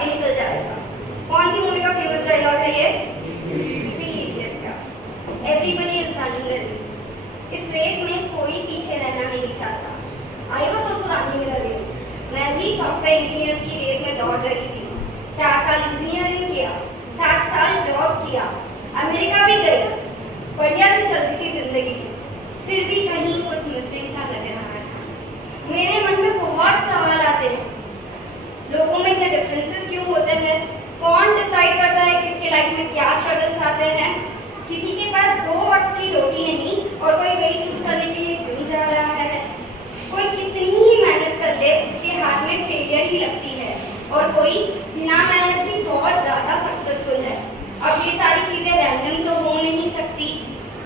आगे निकल जाएगा। कौन सी मूवी का फेमस डायलॉग है ये? थ्री इडियट्स का। Everybody is running a race. इस रेस में कोई पीछे रहना नहीं चाहता। I was also running in a race. मैं भी सॉफ्टवेयर इंजीनियर्स की रेस में दौड़ रही थी। 4 साल इंजीनियरिंग किया, 7 साल जॉब किया, अमेरिका भी गई, बढ़िया से चलती थी जिंदगी। फिर भी कहीं कुछ मिसिंग सा लग रहा था। मेरे मन में बहुत सवाल आते हैं, लोगों में इतने डिफरेंसेस क्यों होते हैं? कौन डिसाइड करता है किसके लाइफ में क्या स्ट्रगल्स आते हैं? किसी के पास 2 वक्त की रोटी नहीं और कोई वेट लूज करने के लिए जिम जा रहा है। कोई कितनी ही मेहनत कर ले उसके हाथ में फेलियर ही लगती है और कोई बिना मेहनत भी बहुत ज्यादा सक्सेसफुल है। अब ये सारी चीजें रैंडम तो हो नहीं सकती।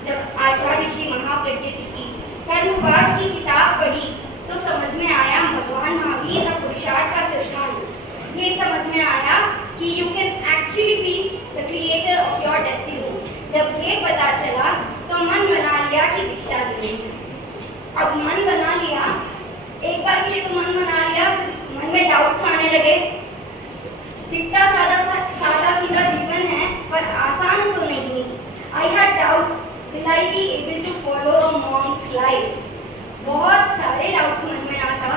जब आचार्य श्री महाप्रज्ञ जी की कर्मवाद की किताब पढ़ी तो समझ में आया भगवान महावीर का पुरुषार्थ का सिद्धांत। ये समझ में आया कि you can actually be the creator of your destiny. जब ये पता चला तो मन बना लिया कि दीक्षा लेनी है। अब मन बना लिया, एक बार के लिए तो मन बना लिया, मन में डाउट्स आने लगे। दिखता सादा सीधा जीवन है पर आसान तो नहीं। I had doubts, will I be able to follow a monk's life? बहुत सारे डाउट्स मन में आता।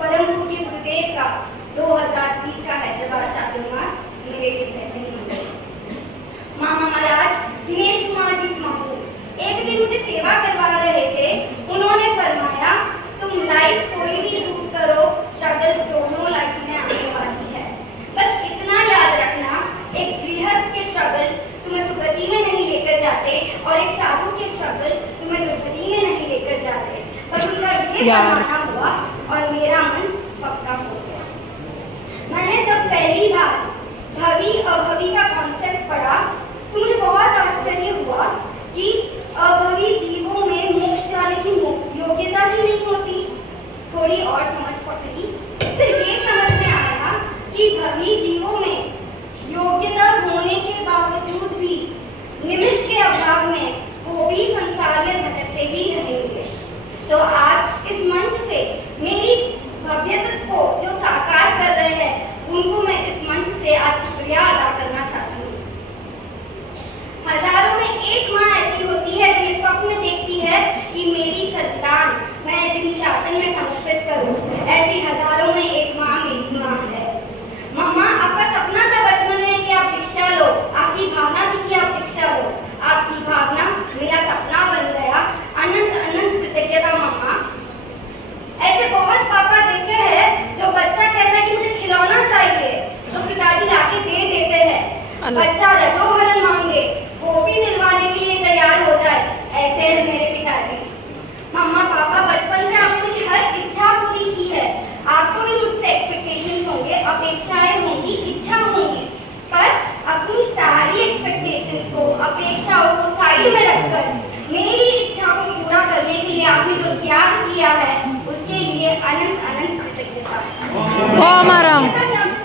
परम पूज्य गुरुदेव का 2020 का हैदराबाद चातुर्मास मेरे लिए ब्लेसिंग हुआ। मामा महाराज दिनेश कुमार जी स्माहू एक दिन मुझे सेवा करवा रहे थे। उन्होंने फरमाया, तुम लाइफ कोई भी चूज करो, स्ट्रगल्स दोनों लाइफ में आने वाली है। बस इतना याद रखना, एक गृहस्थ के स्ट्रगल्स तुम्हें सुगति में नहीं लेकर जाते और एक साधु के स्ट्रगल्स तुम्हें दुर्गति में नहीं लेकर जाते। पर उनका ये फरमाना हुआ और मेरा मन पक्का हो गया। मैंने जब पहली बार भवि अभवि का कॉन्सेप्ट पढ़ा तो मुझे बहुत आश्चर्य हुआ कि अभवि जीवों में मोक्ष जाने की योग्यता ही नहीं होती। थोड़ी और समझ पकड़ी, फिर ये समझ में आया कि भवि जीवों में योग्यता होने के बावजूद भी निमित्त के अभाव में वो भी संसार में भटकते ही रहेंगे। तो आज इस मंच से मेरी भव्यता को जो साकार कर रहे हैं उनको मैं इस मंच से आज शुक्रिया अदा करना चाहती हूँ। हजारों में एक माँ ऐसी होती है जो स्वप्न देखती है कि मेरी संतान मैं जिन शासन में समर्पित करूं। ऐसी हजारों में एक माँ मेरी माँ है। मम्मा, आपका सपना था बचपन में कि आप दीक्षा लो, आपकी भावना थी कि आप दीक्षा लो, आपकी भावना मेरा सपना बन गया। अनंत अनंत कृतज्ञता मम्मा। ऐसे बहुत पापा देखे हैं जो बच्चा कहता है कि मुझे खिलौना चाहिए तो पिताजी लाके दे देते हैं। बच्चा रटो हरण मांगे वो भी दिलवाने के लिए तैयार हो जाए, ऐसे है मेरे पिताजी। मम्मा पापा बचपन से आपने हर इच्छा पूरी की है। आपको भी मुझसे एक्सपेक्टेशंस होंगे, अपेक्षाएं होंगी, इच्छा होंगी, पर अपनी सारी एक्सपेक्टेशंस को, अपेक्षाओं को साइड में रखकर मेरी इच्छा को पूरा करने के लिए आपने जो त्याग किया है उसके लिए अनंत अनंत कृतज्ञता।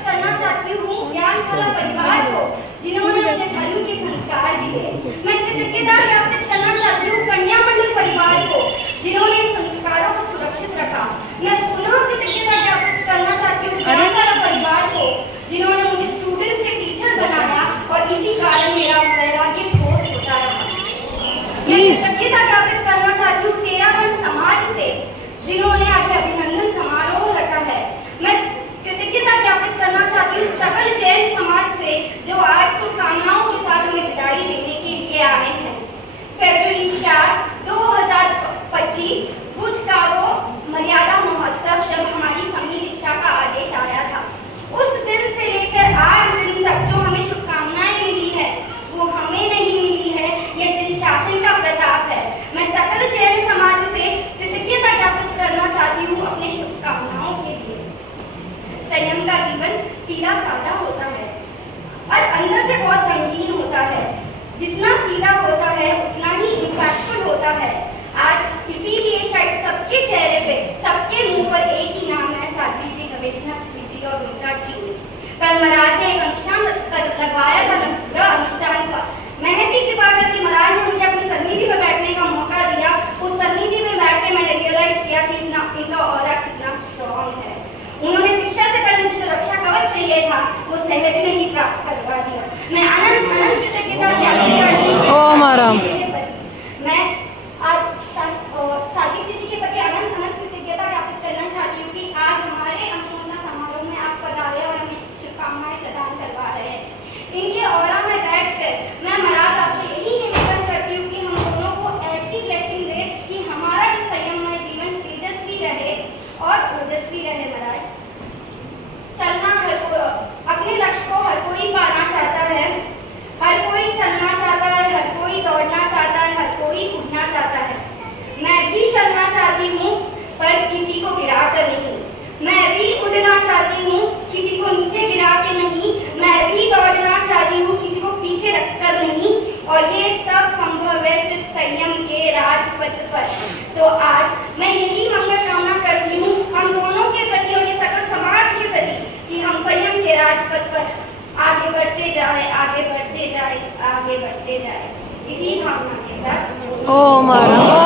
करना चाहती हूँ ज्ञानशाला परिवार को जिन्होंने अपने धर्म के संस्कार दिए। मैं कृतज्ञता ज्ञापित करना चाहती हूँ कन्या मंडल परिवार को जिन्होंने इन संस्कारों को सुरक्षित रखा। मैं पुनः कृतज्ञता ज्ञापित करना चाहती हूँ ज्ञानशाला परिवार को जिन्होंने मुझे स्टूडेंट से टीचर बनाया और इसी कारण मेरा वैराग्य ठोस होता रहा। मैं कृतज्ञता ज्ञापित करना चाहती हूँ 13 समाज से जिन्होंने आज अभिनंदन समारोह रखा है। मैं कृतज्ञता ज्ञापित करना चाहती हूँ सकल जैन समाज से जो आज शुभकामनाओं के साथ हमें विदाई देने के लिए आए हैं। फरवरी 4, 2025 भुज का वो मर्यादा महोत्सव जब हमारी समूह दीक्षा का आदेश आया था, उस दिन से लेकर आज दिन तक जो हमें शुभकामनाएं मिली है वो हमें नहीं मिली है, यह जिन शासन का प्रताप है। मैं सकल जैन समाज से कृतज्ञता ज्ञापित करना चाहती हूँ अपने शुभकामनाओं के लिए। संयम का जीवन सीधा साधा होता है और अंदर से बहुत रंगीन होता है। जितना सीधा होता है उतना ही इम्पैक्टफुल होता है। आज इसीलिए शायद सबके चेहरे पे, सबके मुंह पर एक ही नाम है, साध्वी श्री गवेषणा स्मृति और उनका टीम। कल महाराज ने एक अनुष्ठान लगवाया था, पूरा अनुष्ठान का महती कृपा करके महाराज ने मुझे अपनी सन्निधि में बैठने का मौका दिया। उस सन्निधि में बैठ के मैंने रियलाइज किया कि इनका ऑरा कितना स्ट्रॉन्ग है। उन्होंने दीक्षा से पहले मुझे जो रक्षा कवच चाहिए था वो राजपथ पर आगे बढ़ते जाए, आगे बढ़ते जाए, आगे बढ़ते जाए। इसी भावना के साथ ओ मारा।